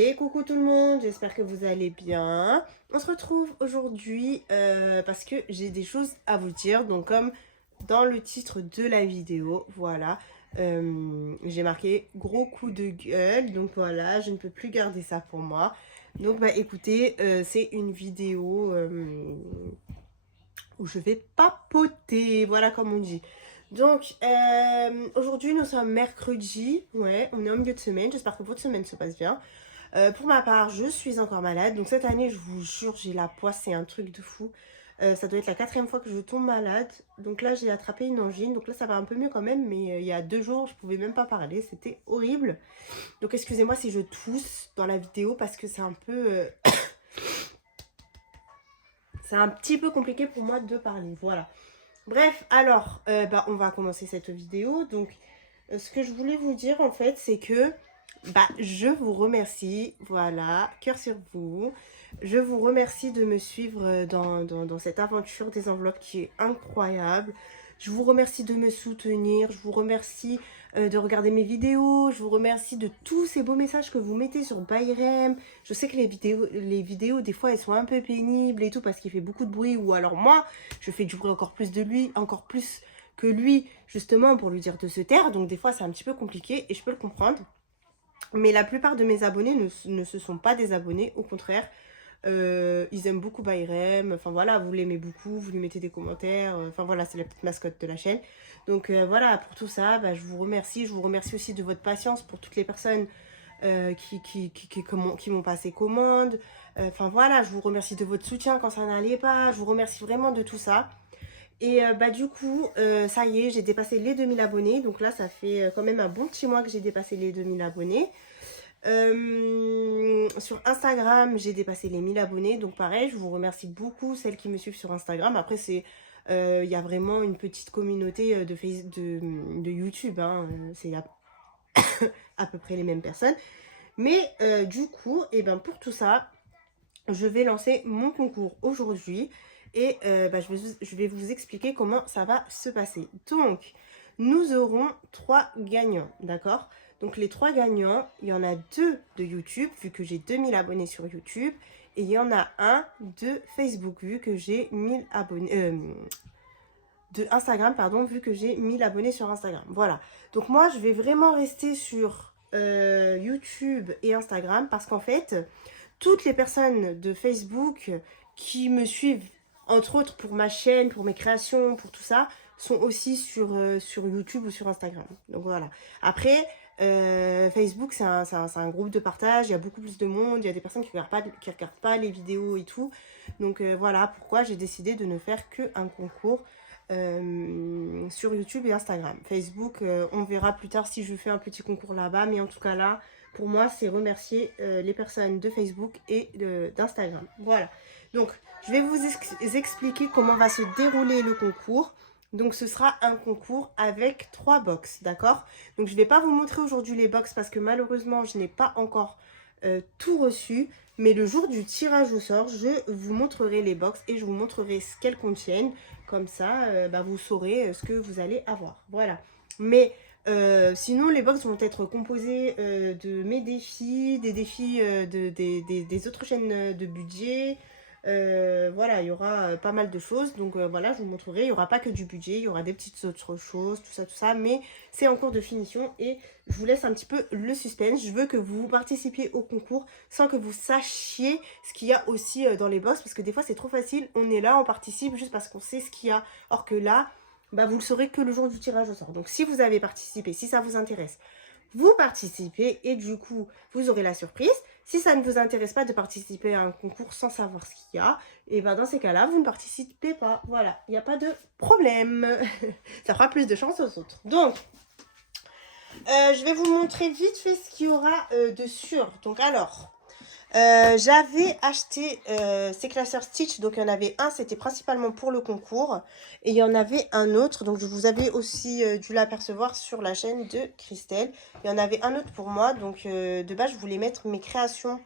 Et coucou tout le monde, j'espère que vous allez bien. On se retrouve aujourd'hui parce que j'ai des choses à vous dire. Donc comme dans le titre de la vidéo, voilà, j'ai marqué gros coup de gueule. Donc voilà, je ne peux plus garder ça pour moi. Donc bah écoutez, c'est une vidéo où je vais papoter, voilà comme on dit. Donc aujourd'hui nous sommes mercredi, ouais, on est au milieu de semaine, j'espère que votre semaine se passe bien. Pour ma part, je suis encore malade. Donc cette année, je vous jure, j'ai la poisse, c'est un truc de fou. Ça doit être la 4e fois que je tombe malade. Donc là, j'ai attrapé une angine. Donc là, ça va un peu mieux quand même. Mais il y a 2 jours, je pouvais même pas parler. C'était horrible. Donc excusez-moi si je tousse dans la vidéo parce que c'est un peu... c'est un petit peu compliqué pour moi de parler. Voilà. Bref, alors, bah, on va commencer cette vidéo. Donc, ce que je voulais vous dire, en fait, c'est que bah, je vous remercie. Voilà, cœur sur vous. Je vous remercie de me suivre dans cette aventure des enveloppes qui est incroyable. Je vous remercie de me soutenir. Je vous remercie de regarder mes vidéos. Je vous remercie de tous ces beaux messages que vous mettez sur Bayrem. Je sais que les vidéos, des fois, elles sont un peu pénibles et tout parce qu'il fait beaucoup de bruit. Ou alors moi, je fais du bruit encore plus de lui, encore plus que lui, justement, pour lui dire de se taire. Donc des fois, c'est un petit peu compliqué et je peux le comprendre. Mais la plupart de mes abonnés ne se sont pas des abonnés, au contraire. Ils aiment beaucoup Bayrem, enfin voilà, vous l'aimez beaucoup, vous lui mettez des commentaires, enfin voilà, c'est la petite mascotte de la chaîne. Donc voilà, pour tout ça, bah, je vous remercie aussi de votre patience pour toutes les personnes qui m'ont passé commande. Enfin voilà, je vous remercie de votre soutien quand ça n'allait pas, je vous remercie vraiment de tout ça. Et bah du coup, ça y est, j'ai dépassé les 2000 abonnés, donc là ça fait quand même un bon petit mois que j'ai dépassé les 2000 abonnés. Sur Instagram, j'ai dépassé les 1000 abonnés. Donc pareil, je vous remercie beaucoup celles qui me suivent sur Instagram. Après, il y a vraiment une petite communauté de YouTube. Hein. C'est à peu près les mêmes personnes. Mais du coup, et ben pour tout ça, je vais lancer mon concours aujourd'hui. Et bah, je vais vous expliquer comment ça va se passer. Donc, nous aurons 3 gagnants, d'accord? Donc les 3 gagnants, il y en a 2 de YouTube, vu que j'ai 2000 abonnés sur YouTube. Et il y en a un de Facebook, vu que j'ai 1000 abonnés... de Instagram, pardon, vu que j'ai 1000 abonnés sur Instagram. Voilà. Donc moi, je vais vraiment rester sur YouTube et Instagram, parce qu'en fait, toutes les personnes de Facebook qui me suivent, entre autres pour ma chaîne, pour mes créations, pour tout ça, sont aussi sur YouTube ou sur Instagram. Donc voilà. Après, Facebook, c'est un groupe de partage, il y a beaucoup plus de monde, il y a des personnes qui regardent pas les vidéos et tout. Donc voilà pourquoi j'ai décidé de ne faire qu'un concours sur YouTube et Instagram. Facebook, on verra plus tard si je fais un petit concours là-bas, mais en tout cas là, pour moi, c'est remercier les personnes de Facebook et d'Instagram. Voilà. Donc, je vais vous expliquer comment va se dérouler le concours. Donc, ce sera un concours avec 3 box, d'accord? Donc, je ne vais pas vous montrer aujourd'hui les box parce que malheureusement, je n'ai pas encore tout reçu. Mais le jour du tirage au sort, je vous montrerai les box et je vous montrerai ce qu'elles contiennent. Comme ça, bah, vous saurez ce que vous allez avoir. Voilà. Mais sinon, les box vont être composées de mes défis, des défis des autres chaînes de budget. Voilà, il y aura pas mal de choses. Donc voilà, je vous montrerai. Il n'y aura pas que du budget, il y aura des petites autres choses, tout ça, tout ça. Mais c'est en cours de finition et je vous laisse un petit peu le suspense. Je veux que vous participiez au concours sans que vous sachiez ce qu'il y a aussi dans les box. Parce que des fois, c'est trop facile. On est là, on participe juste parce qu'on sait ce qu'il y a. Or que là, bah, vous le saurez que le jour du tirage au sort. Donc si vous avez participé, si ça vous intéresse, vous participez et du coup, vous aurez la surprise. Si ça ne vous intéresse pas de participer à un concours sans savoir ce qu'il y a, et ben dans ces cas-là, vous ne participez pas. Voilà, il n'y a pas de problème. Ça fera plus de chance aux autres. Donc, je vais vous montrer vite fait ce qu'il y aura dessus. Donc alors, j'avais acheté ces classeurs Stitch, donc il y en avait un, c'était principalement pour le concours, et il y en avait un autre, donc je vous avais aussi dû l'apercevoir sur la chaîne de Christelle. Il y en avait un autre pour moi, donc de base je voulais mettre mes créations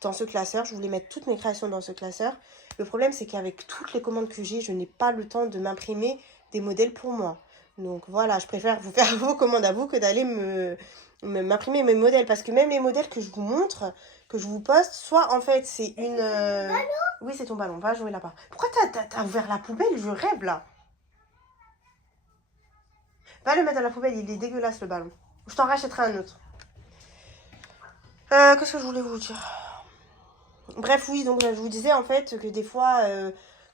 dans ce classeur, je voulais mettre toutes mes créations dans ce classeur. Le problème c'est qu'avec toutes les commandes que j'ai, je n'ai pas le temps de m'imprimer des modèles pour moi. Donc voilà, je préfère vous faire vos commandes à vous que d'aller m'imprimer mes modèles. Parce que même les modèles que je vous montre, que je vous poste, soit en fait c'est une... Oui, c'est ton ballon, va jouer là-bas. Pourquoi t'as ouvert la poubelle? Je rêve là. Va le mettre dans la poubelle, il est dégueulasse le ballon. Je t'en rachèterai un autre. Qu'est-ce que je voulais vous dire? Bref, oui, donc je vous disais en fait que des fois,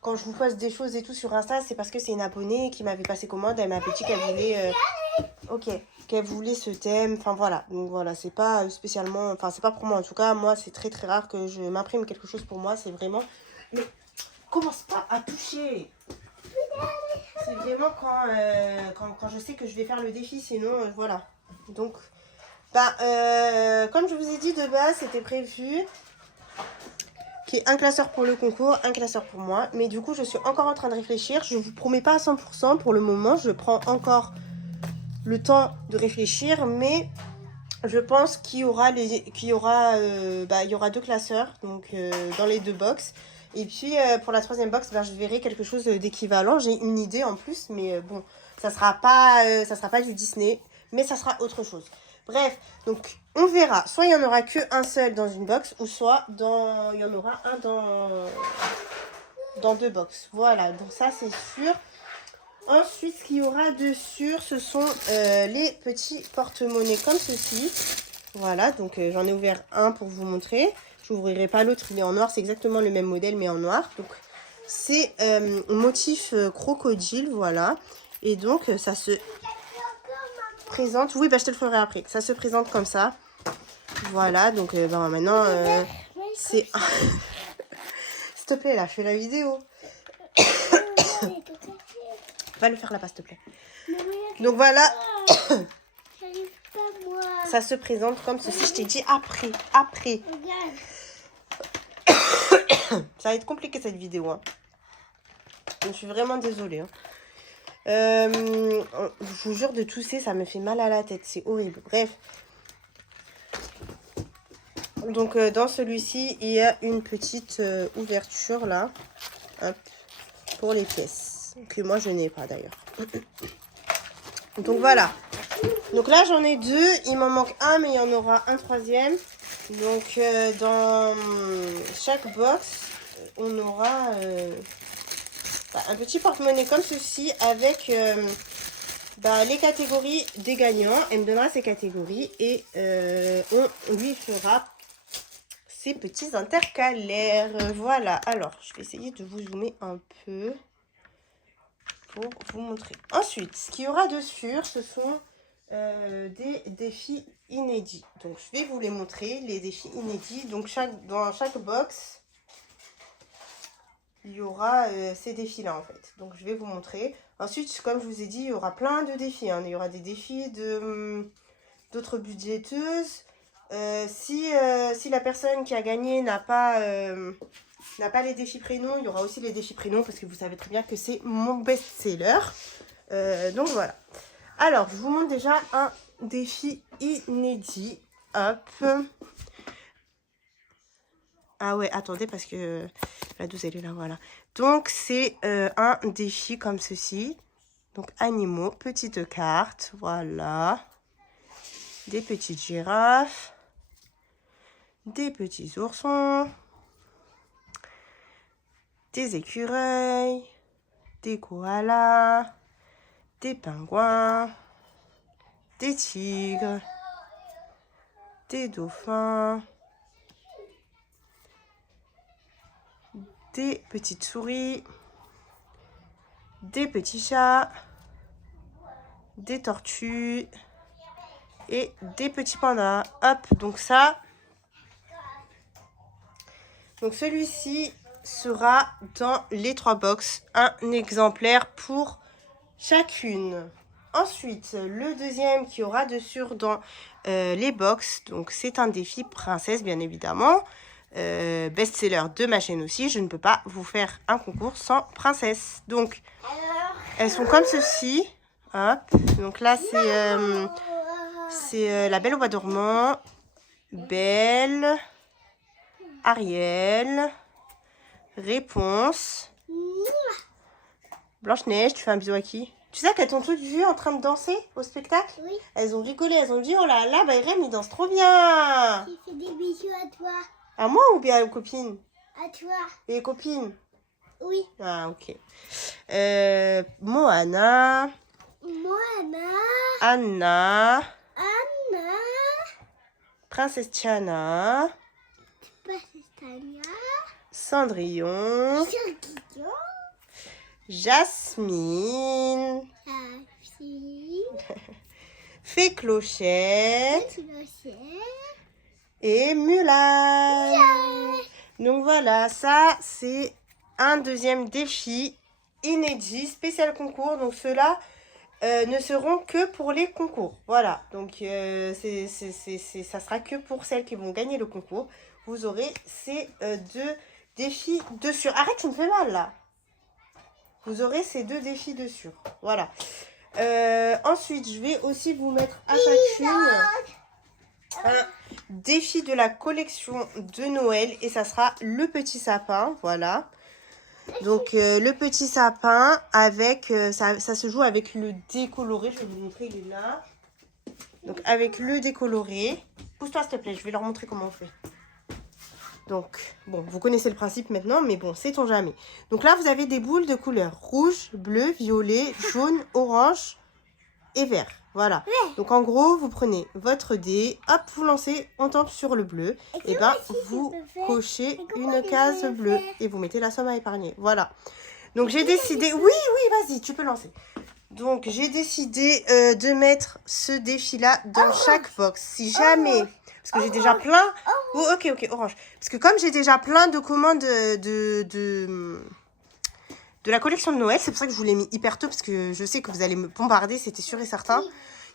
quand je vous poste des choses et tout sur Insta, c'est parce que c'est une abonnée qui m'avait passé commande. Elle m'avait dit qu'elle voulait... Ok, qu'elle voulait ce thème. Enfin voilà, donc voilà, c'est pas spécialement... Enfin, c'est pas pour moi en tout cas. Moi, c'est très très rare que je m'imprime quelque chose pour moi. C'est vraiment... Mais commence pas à toucher. C'est vraiment quand je sais que je vais faire le défi, sinon, voilà. Donc, bah, comme je vous ai dit de base, c'était prévu qu'il y ait un classeur pour le concours, un classeur pour moi. Mais du coup, je suis encore en train de réfléchir. Je vous promets pas à 100% pour le moment. Je prends encore le temps de réfléchir, mais je pense qu'il y aura il y aura deux classeurs, donc dans les deux box. Et puis pour la troisième box, je verrai quelque chose d'équivalent. J'ai une idée en plus, mais bon, ça sera pas du Disney, mais ça sera autre chose. Bref, donc on verra. Soit il y en aura qu'un seul dans une box, ou soit il y en aura un dans deux box. Voilà, donc ça c'est sûr. Ensuite, ce qu'il y aura dessus, ce sont les petits porte-monnaies comme ceci. Voilà, donc j'en ai ouvert un pour vous montrer. Je n'ouvrirai pas l'autre, il est en noir. C'est exactement le même modèle, mais en noir. Donc, c'est motif crocodile, voilà. Et donc, ça se présente... Oui, je te le ferai après. Ça se présente comme ça. Voilà, donc maintenant, c'est... S'il te plaît, là, fais la vidéo. Va le faire là-bas, s'il te plaît. Donc voilà. Ça se présente comme ceci. Je t'ai dit après. Ça va être compliqué cette vidéo. Hein. Je suis vraiment désolée. Hein. Je vous jure de tousser, ça me fait mal à la tête. C'est horrible. Bref. Donc dans celui-ci, il y a une petite ouverture là. Hop, pour les pièces. Que moi je n'ai pas d'ailleurs. Donc voilà. Donc là j'en ai deux. Il m'en manque un, mais il y en aura un troisième. Donc dans chaque box, on aura un petit porte-monnaie comme ceci avec les catégories des gagnants. Elle me donnera ses catégories et on lui fera ses petits intercalaires. Voilà. Alors, je vais essayer de vous zoomer un peu pour vous montrer. Ensuite, ce qu'il y aura dessus, ce sont des défis inédits. Donc, je vais vous les montrer, les défis inédits. Donc, dans chaque box, il y aura ces défis-là, en fait. Donc, je vais vous montrer. Ensuite, comme je vous ai dit, il y aura plein de défis. Hein. Il y aura des défis d'autres budgéteuses. Si la personne qui a gagné n'a pas les défis prénoms, il y aura aussi les défis prénoms parce que vous savez très bien que c'est mon best-seller. Donc voilà. Alors, je vous montre déjà un défi inédit. Hop. Ah ouais, attendez parce que la 12 elle est là, voilà. Donc c'est un défi comme ceci. Donc animaux, petite carte, voilà. Des petites girafes. Des petits oursons, des écureuils, des koalas, des pingouins, des tigres, des dauphins, des petites souris, des petits chats, des tortues et des petits pandas. Hop, donc ça... Donc celui-ci sera dans les 3 box, un exemplaire pour chacune. Ensuite, le deuxième qui aura dessus dans les box, donc c'est un défi princesse bien évidemment, best-seller de ma chaîne aussi. Je ne peux pas vous faire un concours sans princesse. Donc elles sont comme ceci. Hop. Donc là c'est la Belle au bois dormant, Belle, Ariel, Réponse, Blanche-Neige. Tu fais un bisou à qui? Tu sais qu'elles t'ont toutes vues en train de danser au spectacle? Oui. Elles ont rigolé, elles ont dit oh là là, Bayrem il danse trop bien. J'ai fait des bisous à toi. À moi ou bien aux copines? À toi. Et les copines? Oui. Ah ok. Moana. Moana. Anna. Anna. Princesse Tiana. Tania. Cendrillon. Sergio. Jasmine. Sophie. Fée Clochette. Clochette. Et Mulan. Donc voilà, ça c'est un deuxième défi inédit, spécial concours. Donc ceux-là ne seront que pour les concours. Voilà, donc ça sera que pour celles qui vont gagner le concours. Vous aurez ces deux défis dessus. Arrête, tu me fais mal là. Vous aurez ces deux défis dessus. Voilà. Ensuite, je vais aussi vous mettre à chacune un défi de la collection de Noël. Et ça sera le petit sapin. Voilà. Donc, le petit sapin, avec ça se joue avec le décoloré. Je vais vous montrer, il est là. Donc, avec le décoloré. Pousse-toi, s'il te plaît. Je vais leur montrer comment on fait. Donc, bon, vous connaissez le principe maintenant, mais bon, sait-on jamais. Donc là, vous avez des boules de couleur rouge, bleu, violet, jaune, orange et vert. Voilà. Donc en gros, vous prenez votre dé, hop, vous lancez, on tombe sur le bleu. Et ben, vous cochez une case bleue et vous mettez la somme à épargner. Voilà. Donc j'ai décidé... Oui, vas-y, tu peux lancer. Donc j'ai décidé de mettre ce défi-là dans chaque box. Si jamais... Parce que j'ai déjà plein... Oh, ok, orange. Parce que comme j'ai déjà plein de commandes de la collection de Noël, c'est pour ça que je vous l'ai mis hyper tôt, parce que je sais que vous allez me bombarder, c'était sûr et certain.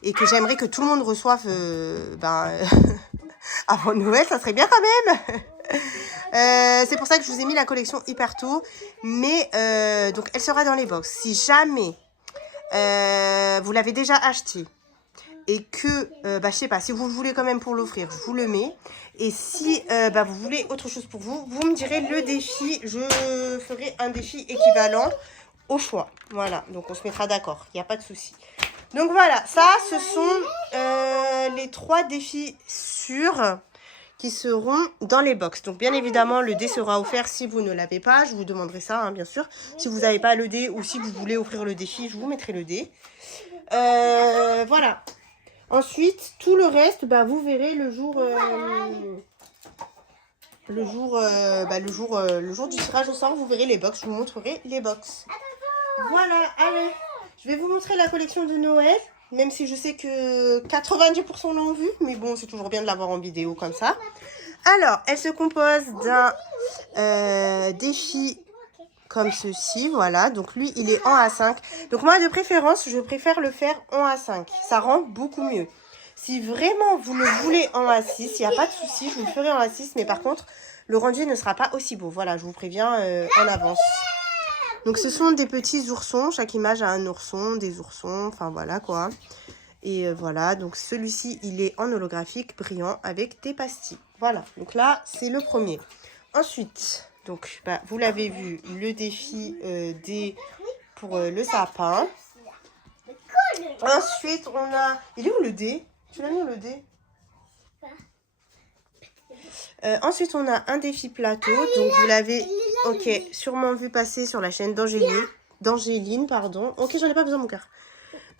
Et que j'aimerais que tout le monde reçoive avant Noël, ça serait bien quand même. C'est pour ça que je vous ai mis la collection hyper tôt. Mais donc elle sera dans les box. Si jamais vous l'avez déjà acheté et que, je sais pas, si vous le voulez quand même pour l'offrir, je vous le mets. Et si vous voulez autre chose pour vous, vous me direz le défi. Je ferai un défi équivalent au choix. Voilà, donc on se mettra d'accord, il n'y a pas de souci. Donc voilà, ça, ce sont les 3 défis sûrs qui seront dans les box. Donc bien évidemment, le dé sera offert si vous ne l'avez pas. Je vous demanderai ça, hein, bien sûr. Si vous n'avez pas le dé ou si vous voulez offrir le défi, je vous mettrai le dé. Voilà. Ensuite, tout le reste, vous verrez le jour du tirage au sort. Vous verrez les box. Je vous montrerai les box. Voilà, allez. Je vais vous montrer la collection de Noël. Même si je sais que 90% l'ont vu. Mais bon, c'est toujours bien de l'avoir en vidéo comme ça. Alors, elle se compose d'un défi comme ceci, voilà. Donc lui, il est en A5. Donc moi, de préférence, je préfère le faire en A5. Ça rend beaucoup mieux. Si vraiment vous le voulez en A6, il n'y a pas de souci, je vous le ferai en A6. Mais par contre, le rendu ne sera pas aussi beau. Voilà, je vous préviens en avance. Donc ce sont des petits oursons. Chaque image a un ourson, des oursons, enfin voilà quoi. Et voilà, donc celui-ci, il est en holographique, brillant, avec des pastilles. Voilà, donc là, c'est le premier. Ensuite... Donc, vous l'avez vu, le défi pour le sapin. Ensuite, on a... Il est où le dé? Tu l'as mis où le dé? Ensuite, on a un défi plateau. Donc, vous l'avez sûrement vu passer sur la chaîne d'Angéline, pardon. Ok, j'en ai pas besoin, mon cœur.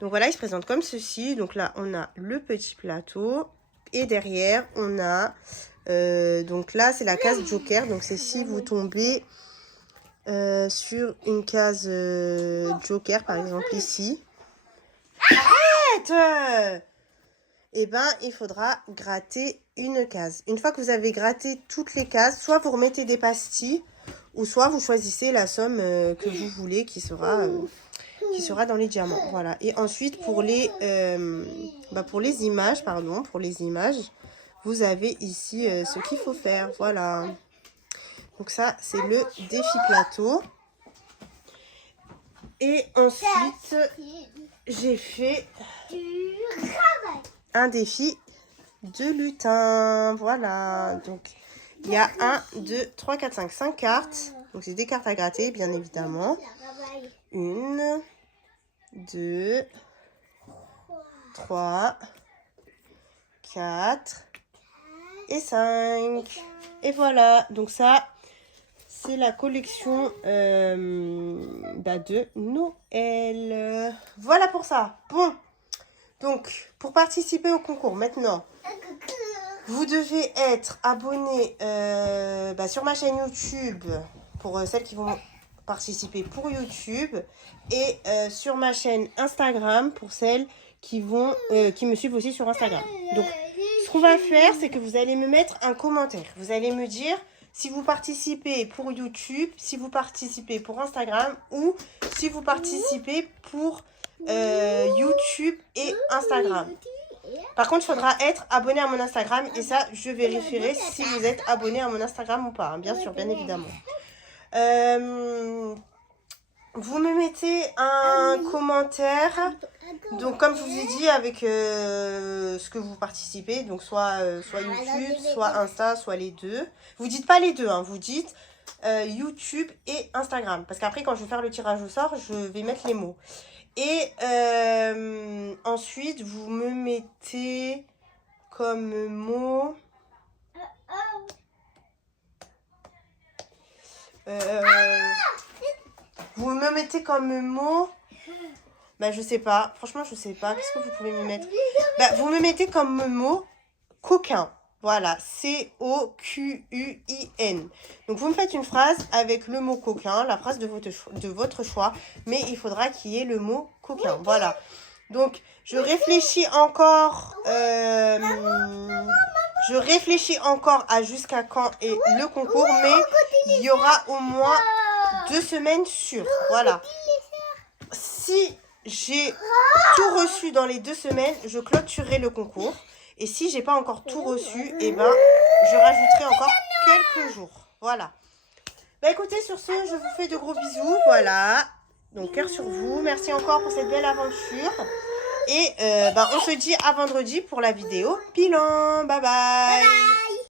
Donc, voilà, il se présente comme ceci. Donc là, on a le petit plateau. Et derrière, on a... donc là, c'est la case Joker. Donc, c'est si vous tombez sur une case Joker, par exemple ici. Arrête! Et il faudra gratter une case. Une fois que vous avez gratté toutes les cases, soit vous remettez des pastilles, ou soit vous choisissez la somme que vous voulez qui sera dans les diamants. Voilà. Et ensuite, pour les images, vous avez ici ce qu'il faut faire. Voilà. Donc ça, c'est le défi plateau. Et ensuite, j'ai fait un défi de lutin. Voilà. Donc, il y a 1, 2, 3, 4, 5 cartes. Donc, c'est des cartes à gratter, bien évidemment. 1, 2, 3, 4 et 5. Et voilà, donc ça, c'est la collection de Noël. Voilà pour ça. Bon, donc pour participer au concours, maintenant, vous devez être abonné sur ma chaîne YouTube pour celles qui vont participer pour YouTube et sur ma chaîne Instagram pour celles qui me suivent aussi sur Instagram. Donc, ce qu'on va faire, c'est que vous allez me mettre un commentaire. Vous allez me dire si vous participez pour YouTube, si vous participez pour Instagram ou si vous participez pour YouTube et Instagram. Par contre, il faudra être abonné à mon Instagram et ça, je vérifierai si vous êtes abonné à mon Instagram ou pas, hein, bien sûr, bien évidemment. Vous me mettez un commentaire, donc comme je vous ai dit, avec ce que vous participez, donc soit YouTube, soit Insta, soit les deux. Vous dites pas les deux, hein, vous dites YouTube et Instagram, parce qu'après quand je vais faire le tirage au sort, je vais mettre les mots. Et ensuite, vous me mettez comme mot... vous me mettez comme mot... Bah, je sais pas. Franchement, je sais pas. Qu'est-ce que vous pouvez me mettre? Bah, vous me mettez comme mot coquin. Voilà, C-O-Q-U-I-N. Donc, vous me faites une phrase avec le mot coquin, la phrase de votre choix, mais il faudra qu'il y ait le mot coquin. Voilà. Donc, je réfléchis encore à jusqu'à quand est le concours, mais il y aura au moins 2 semaines sûres. Voilà. Si j'ai tout reçu dans les 2 semaines, je clôturerai le concours. Et si j'ai pas encore tout reçu, eh ben, je rajouterai encore quelques jours. Voilà. Bah écoutez, sur ce, je vous fais de gros bisous. Voilà. Donc, cœur sur vous. Merci encore pour cette belle aventure. Et on se dit à vendredi pour la vidéo bilan. Bye bye.